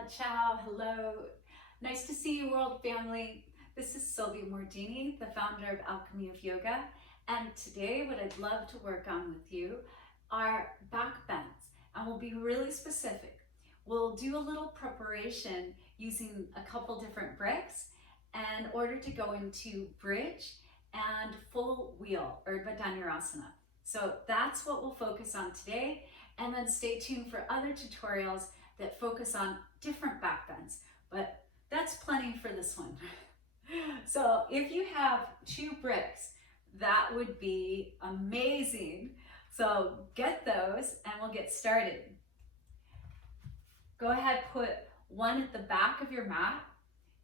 ciao, hello. Nice to see you, world family. This is Sylvia Mordini, the founder of Alchemy of Yoga. And today what I'd love to work on with you are back bends. And we'll be really specific. We'll do a little preparation using a couple different bricks in order to go into bridge and full wheel, Urdhva Dhanurasana. So that's what we'll focus on today. And then stay tuned for other tutorials that focus on different back bends, but that's plenty for this one. So if you have 2 bricks, that would be amazing. So get those and we'll get started. Go ahead, put one at the back of your mat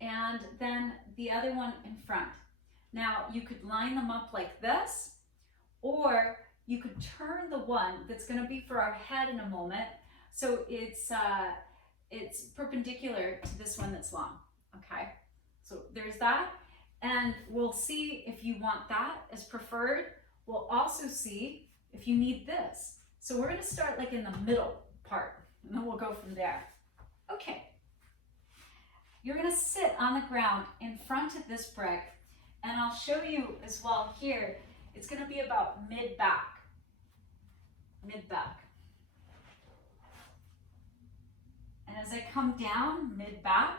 and then the other one in front. Now you could line them up like this, or you could turn the one that's going to be for our head in a moment, so it's perpendicular to this one that's long. Okay, so there's that, and we'll see if you want that as preferred. We'll also see if you need this. So we're going to start like in the middle part, and then we'll go from there. Okay, you're going to sit on the ground in front of this brick, and I'll show you as well here. It's going to be about mid-back. Mid-back. And as I come down mid-back,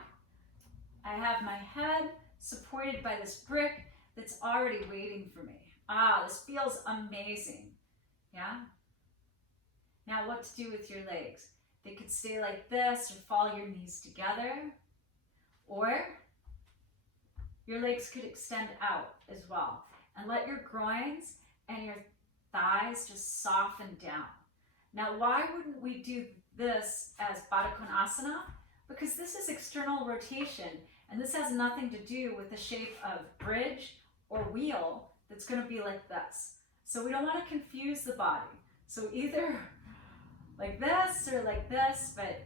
I have my head supported by this brick that's already waiting for me. Ah, this feels amazing. Yeah? Now what to do with your legs? They could stay like this or follow your knees together, or your legs could extend out as well. And let your groins and your thighs just soften down. Now, why wouldn't we do this as Baddha Konasana? Because this is external rotation, and this has nothing to do with the shape of bridge or wheel that's going to be like this. So we don't want to confuse the body. So either like this or like this, but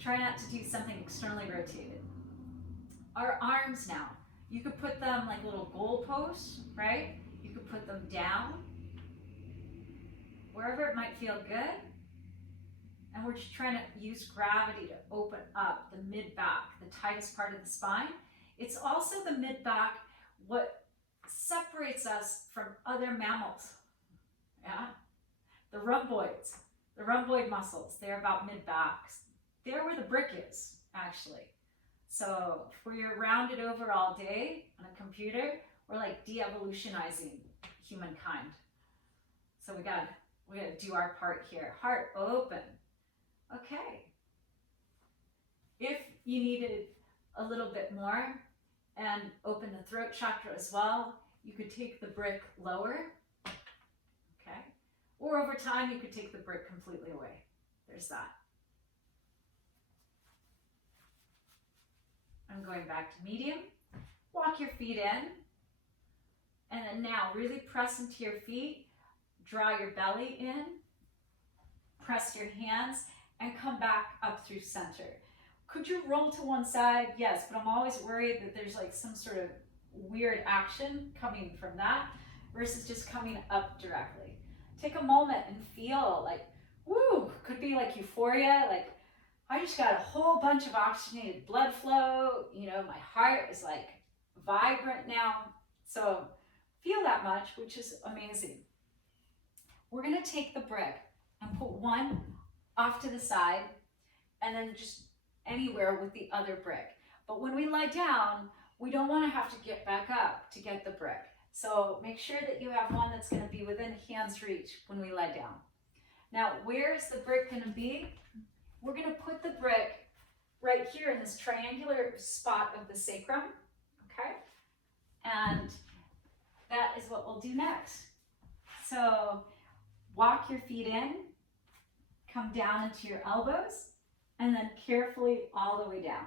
try not to do something externally rotated. Our arms now, you could put them like little goalposts, right? You could put them down, wherever it might feel good. And we're just trying to use gravity to open up the mid-back, the tightest part of the spine. It's also the mid-back what separates us from other mammals. Yeah? The rhomboid muscles, they're about mid-backs. They're where the brick is, actually. So if we're rounded over all day on a computer, we're like de-evolutionizing humankind. So we gotta do our part here. Heart open. Okay. If you needed a little bit more and open the throat chakra as well, you could take the brick lower. Okay. Or over time, you could take the brick completely away. There's that. I'm going back to medium. Walk your feet in. And then now really press into your feet. Draw your belly in. Press your hands and come back up through center. Could you roll to one side? Yes, but I'm always worried that there's like some sort of weird action coming from that versus just coming up directly. Take a moment and feel like, woo, could be like euphoria, like I just got a whole bunch of oxygenated blood flow. You know, my heart is like vibrant now. So feel that much, which is amazing. We're going to take the brick and put one off to the side and then just anywhere with the other brick. But when we lie down, we don't want to have to get back up to get the brick. So make sure that you have one that's going to be within hand's reach when we lie down. Now, where is the brick going to be? We're going to put the brick right here in this triangular spot of the sacrum, okay? And that is what we'll do next. So walk your feet in, come down into your elbows, and then carefully all the way down.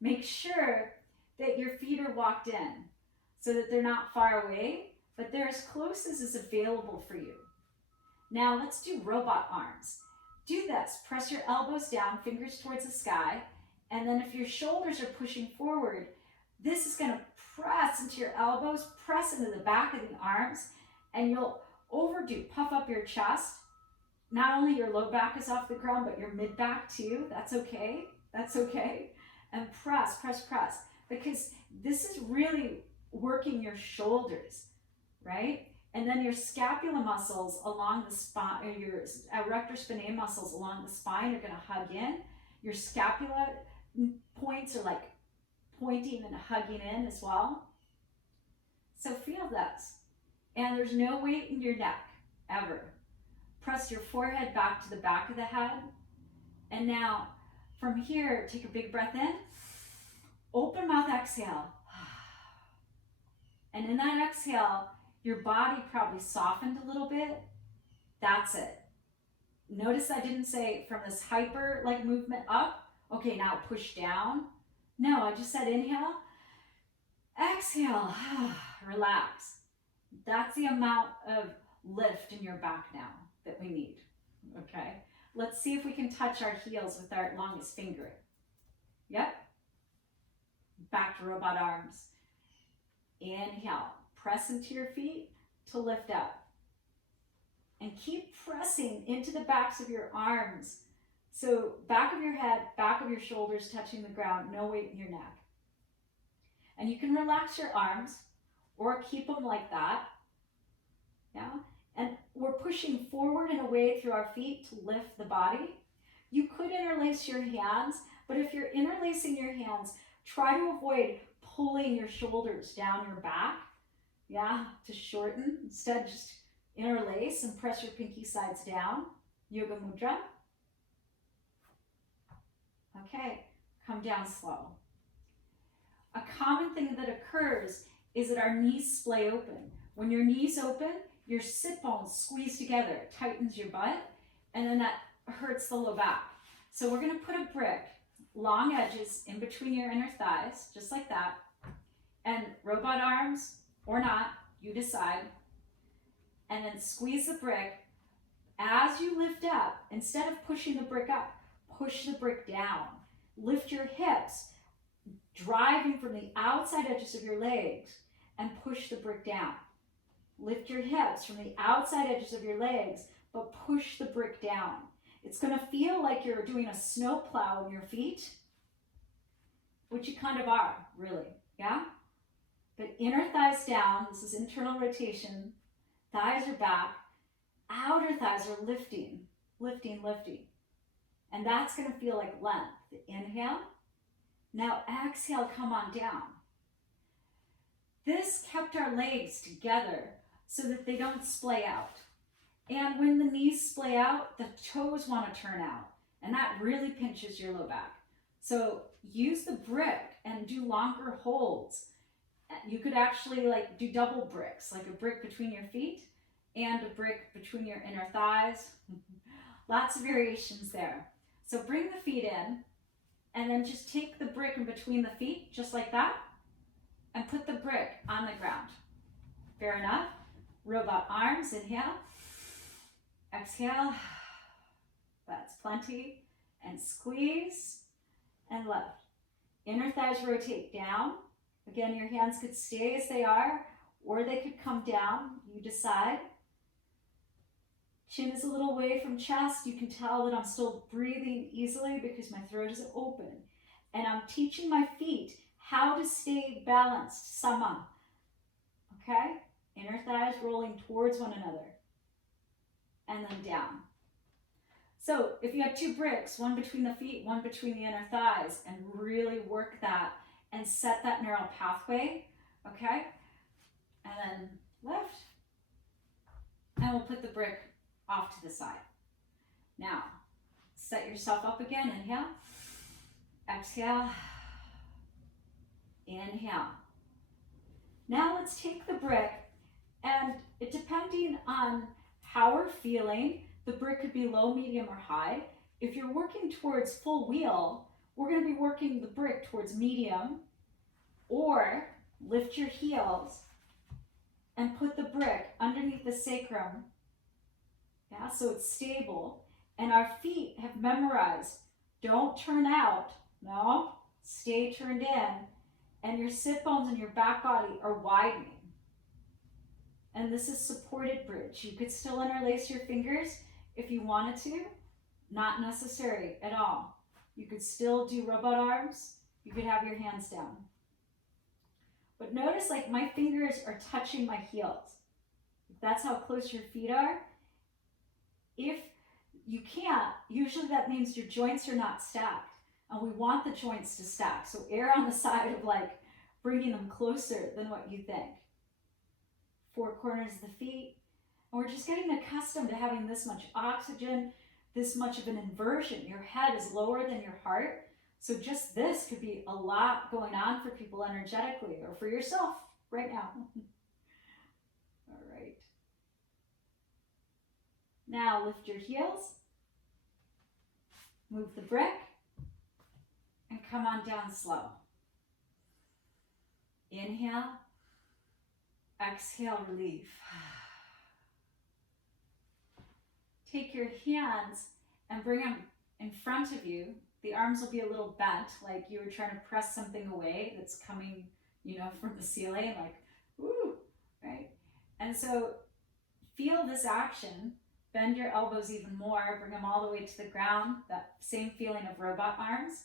Make sure that your feet are walked in so that they're not far away, but they're as close as is available for you. Now let's do robot arms. Do this, press your elbows down, fingers towards the sky, and then if your shoulders are pushing forward, this is going to press into your elbows, press into the back of the arms, and you'll overdo, puff up your chest, not only your low back is off the ground, but your mid back too. That's okay. That's okay. And press, press, press. Because this is really working your shoulders, right? And then your scapula muscles along the spine, or your erector spinae muscles along the spine are going to hug in. Your scapula points are like pointing and hugging in as well. So feel this. And there's no weight in your neck, ever. Press your forehead back to the back of the head. And now, from here, take a big breath in. Open mouth, exhale. And in that exhale, your body probably softened a little bit. That's it. Notice I didn't say from this hyper like movement up. Okay, now push down. No, I just said inhale. Exhale. Relax. That's the amount of lift in your back now that we need. Okay. Let's see if we can touch our heels with our longest finger. Yep. Back to robot arms. Inhale. Press into your feet to lift up. And keep pressing into the backs of your arms. So back of your head, back of your shoulders touching the ground, no weight in your neck. And you can relax your arms or keep them like that. Yeah. And we're pushing forward and away through our feet to lift the body. You could interlace your hands, but if you're interlacing your hands, try to avoid pulling your shoulders down your back. Yeah, to shorten. Instead, just interlace and press your pinky sides down. Yoga Mudra. Okay, come down slow. A common thing that occurs is that our knees splay open. When your knees open, your sit bones squeeze together, it tightens your butt, and then that hurts the low back. So we're going to put a brick, long edges in between your inner thighs, just like that, and robot arms or not, you decide, and then squeeze the brick. As you lift up, instead of pushing the brick up, push the brick down. Lift your hips, driving from the outside edges of your legs, and push the brick down. Lift your hips from the outside edges of your legs, but push the brick down. It's going to feel like you're doing a snow plow in your feet, which you kind of are, really, yeah? But inner thighs down, this is internal rotation, thighs are back, outer thighs are lifting, lifting, lifting. And that's going to feel like length. Inhale. Now exhale, come on down. This kept our legs together so that they don't splay out. And when the knees splay out, the toes want to turn out. And that really pinches your low back. So use the brick and do longer holds. You could actually like do double bricks, like a brick between your feet and a brick between your inner thighs. Lots of variations there. So bring the feet in and then just take the brick in between the feet, just like that, and put the brick on the ground. Fair enough. Robot arms, inhale. Exhale. That's plenty. And squeeze and lift. Inner thighs rotate down. Again, your hands could stay as they are, or they could come down. You decide. Chin is a little away from chest. You can tell that I'm still breathing easily because my throat is open. And I'm teaching my feet how to stay balanced, sama. Okay? Inner thighs rolling towards one another. And then down. So if you had two bricks, one between the feet, one between the inner thighs, and really work that and set that neural pathway, okay? And then lift. And we'll put the brick off to the side. Now, set yourself up again. Inhale. Exhale. Inhale. Now let's take the brick, and depending on how we're feeling, the brick could be low, medium, or high. If you're working towards full wheel, we're going to be working the brick towards medium, or lift your heels and put the brick underneath the sacrum. Yeah, so it's stable. And our feet have memorized, don't turn out, no, stay turned in. And your sit bones and your back body are widening. And this is supported bridge. You could still interlace your fingers if you wanted to. Not necessary at all. You could still do robot arms. You could have your hands down. But notice like my fingers are touching my heels. That's how close your feet are. If you can't, usually that means your joints are not stacked. And we want the joints to stack. So err on the side of like bringing them closer than what you think. Four corners of the feet. And we're just getting accustomed to having this much oxygen, this much of an inversion. Your head is lower than your heart. So just this could be a lot going on for people energetically or for yourself right now. All right. Now lift your heels, move the brick, and come on down slow. Inhale, exhale, relief. Take your hands and bring them in front of you. The arms will be a little bent, like you were trying to press something away that's coming, you know, from the ceiling, like, ooh, right? And so feel this action. Bend your elbows even more, bring them all the way to the ground, that same feeling of robot arms.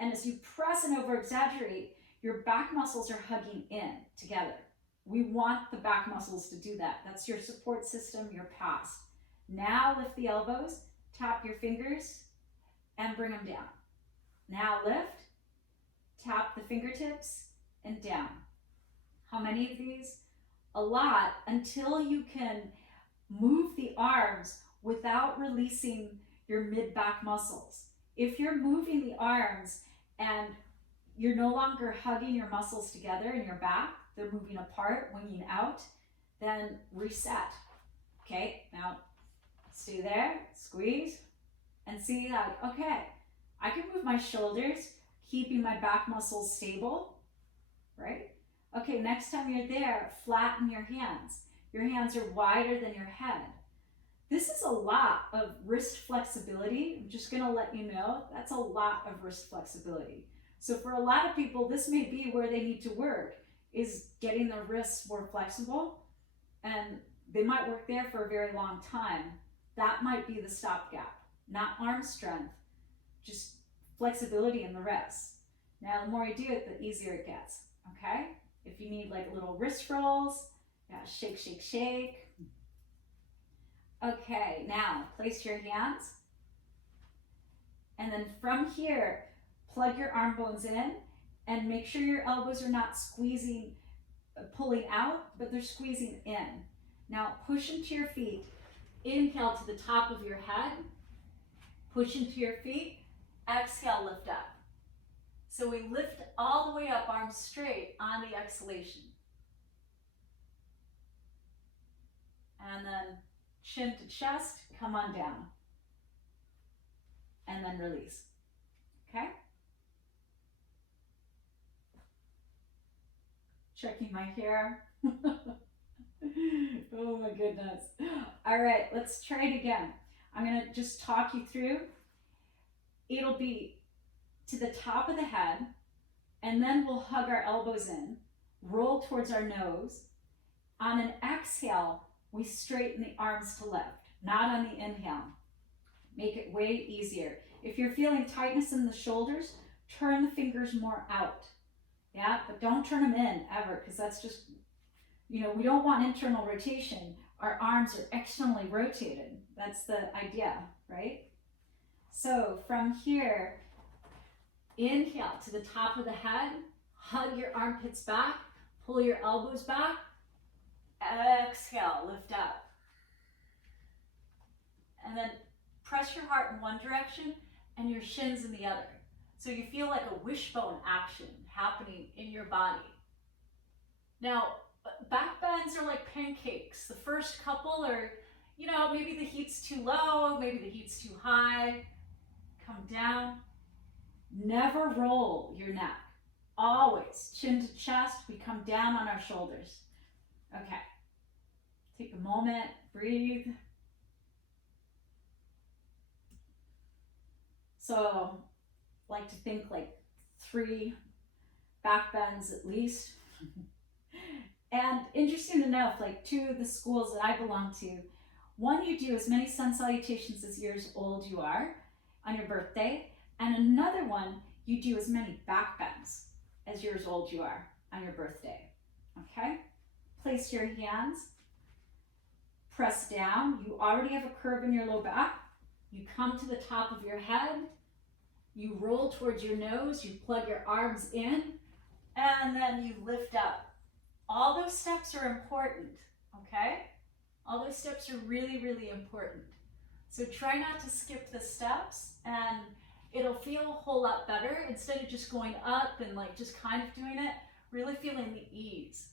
And as you press and over exaggerate, your back muscles are hugging in together. We want the back muscles to do that. That's your support system, your past. Now lift the elbows, tap your fingers, and bring them down. Now lift, tap the fingertips, and down. How many of these? A lot, until you can move the arms without releasing your mid-back muscles. If you're moving the arms and you're no longer hugging your muscles together in your back, they're moving apart, winging out, then reset. Okay, now stay there, squeeze, and see that, okay, I can move my shoulders, keeping my back muscles stable, right? Okay, next time you're there, flatten your hands. Your hands are wider than your head. This is a lot of wrist flexibility. I'm just gonna let you know, that's a lot of wrist flexibility. So for a lot of people, this may be where they need to work, is getting their wrists more flexible, and they might work there for a very long time. That might be the stopgap, not arm strength, just flexibility in the wrists. Now, the more you do it, the easier it gets, okay? If you need like little wrist rolls, yeah, shake, shake, shake. Okay, now place your hands. And then from here, plug your arm bones in and make sure your elbows are not squeezing, pulling out, but they're squeezing in. Now push into your feet. Inhale to the top of your head. Push into your feet. Exhale, lift up. So we lift all the way up, arms straight on the exhalation. And then chin to chest, come on down. And then release, okay? Checking my hair. Oh my goodness. All right, let's try it again. I'm gonna just talk you through. It'll be to the top of the head, and then we'll hug our elbows in, roll towards our nose. On an exhale, we straighten the arms to lift, not on the inhale. Make it way easier. If you're feeling tightness in the shoulders, turn the fingers more out. Yeah, but don't turn them in ever, because that's just, you know, we don't want internal rotation. Our arms are externally rotated. That's the idea, right? So from here, inhale to the top of the head, hug your armpits back, pull your elbows back, exhale, lift up. And then press your heart in one direction and your shins in the other. So you feel like a wishbone action happening in your body. Now, back bends are like pancakes. The first couple are, you know, maybe the heat's too low, maybe the heat's too high. Come down. Never roll your neck. Always chin to chest, we come down on our shoulders. Okay. Take a moment, breathe. So, like to think like 3 back bends at least. And interesting enough, like 2 of the schools that I belong to, One, you do as many sun salutations as years old you are on your birthday, and another one, you do as many back bends as years old you are on your birthday, okay? Place your hands, press down. You already have a curve in your low back. You come to the top of your head, you roll towards your nose, you plug your arms in, and then you lift up. All those steps are important, okay? All those steps are really, really important. So try not to skip the steps, and it'll feel a whole lot better instead of just going up and like just kind of doing it, really feeling the ease.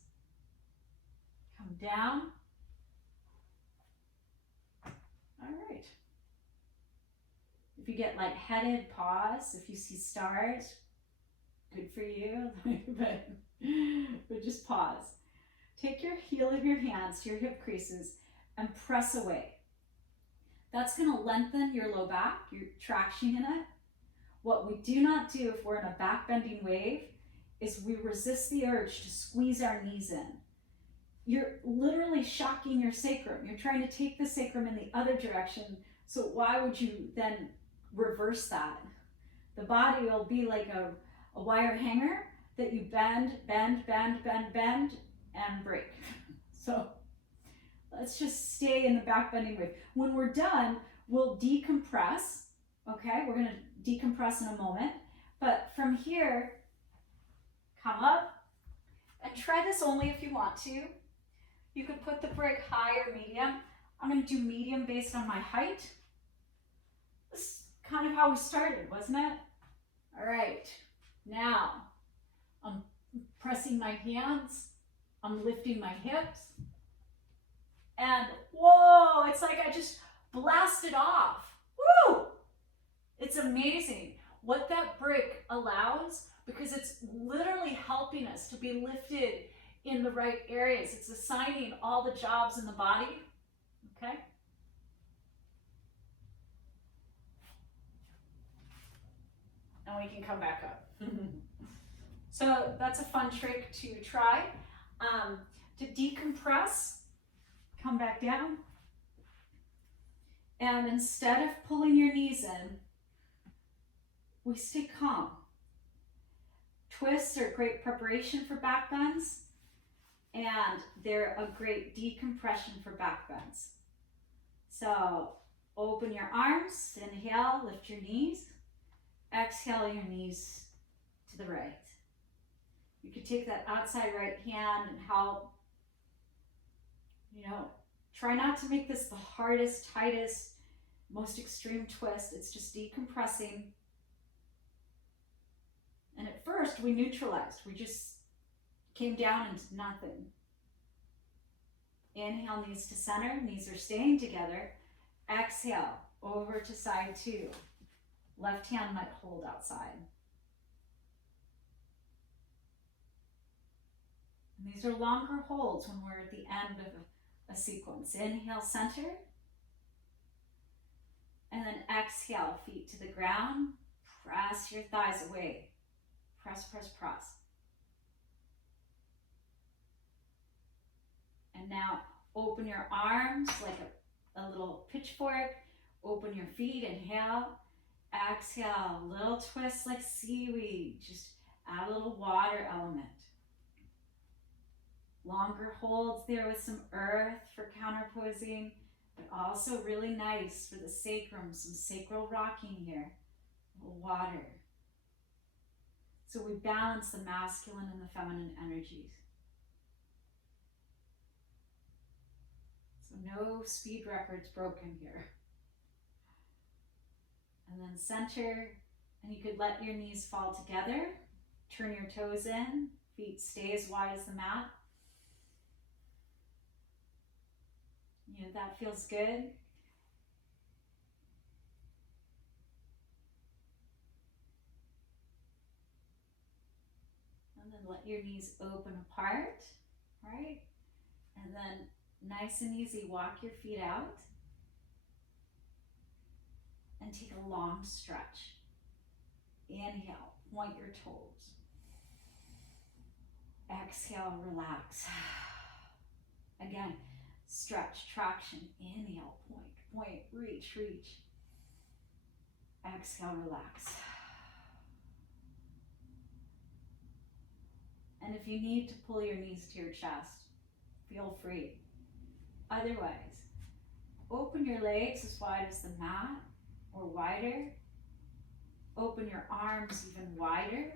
Come down. All right. If you get lightheaded, pause. If you see stars, good for you, but just pause. Take your heel of your hands to your hip creases and press away. That's going to lengthen your low back, your traction in it. What we do not do if we're in a back bending wave is we resist the urge to squeeze our knees in. You're literally shocking your sacrum. You're trying to take the sacrum in the other direction. So why would you then reverse that? The body will be like a wire hanger that you bend, bend, bend, bend, bend, and break. So let's just stay in the back bending wave. When we're done, we'll decompress. Okay, we're gonna decompress in a moment. But from here, come up and try this only if you want to. You could put the break high or medium. I'm gonna do medium based on my height. This is kind of how we started, wasn't it? All right, now I'm pressing my hands, I'm lifting my hips, and whoa, it's like I just blasted off. Woo! It's amazing what that break allows, because it's literally helping us to be lifted in the right areas. It's assigning all the jobs in the body, okay? And we can come back up. So that's a fun trick to try. To decompress, come back down. And instead of pulling your knees in, we stay calm. Twists are great preparation for back bends, and they're a great decompression for back bends. So open your arms, inhale, lift your knees. Exhale your knees to the right. You could take that outside right hand and help, try not to make this the hardest, tightest, most extreme twist. It's just decompressing. And at first we neutralized. We just came down into nothing. Inhale, knees to center. Knees are staying together. Exhale, over to side two. Left hand might hold outside. And these are longer holds when we're at the end of a sequence. Inhale, center. And then exhale, feet to the ground. Press your thighs away. Press, press, press. And now open your arms like a little pitchfork. Open your feet, inhale. Exhale, little twist like seaweed. Just add a little water element. Longer holds there with some earth for counterposing, but also really nice for the sacrum, some sacral rocking here. A little water. So we balance the masculine and the feminine energies. So no speed records broken here. And then center, and you could let your knees fall together. Turn your toes in, feet stay as wide as the mat. That feels good. And then let your knees open apart, right? And then nice and easy, walk your feet out. And take a long stretch. Inhale, point your toes. Exhale, relax. Again, Stretch, traction, inhale, point, reach. Exhale, relax. And if you need to pull your knees to your chest, feel free. Otherwise, open your legs as wide as the mat or wider. Open your arms even wider.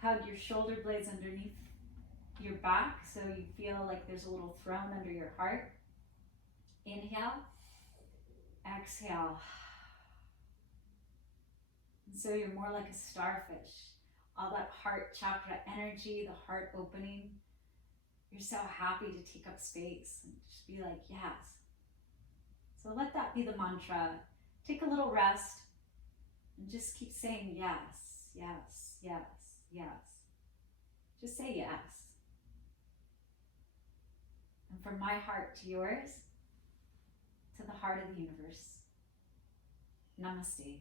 Hug your shoulder blades underneath your back so you feel like there's a little throne under your heart. Inhale, exhale. And so you're more like a starfish. All that heart chakra energy, the heart opening. You're so happy to take up space and just be like, yes. So let that be the mantra. Take a little rest and just keep saying yes, yes, yes, yes. Just say yes. And from my heart to yours, to the heart of the universe, namaste.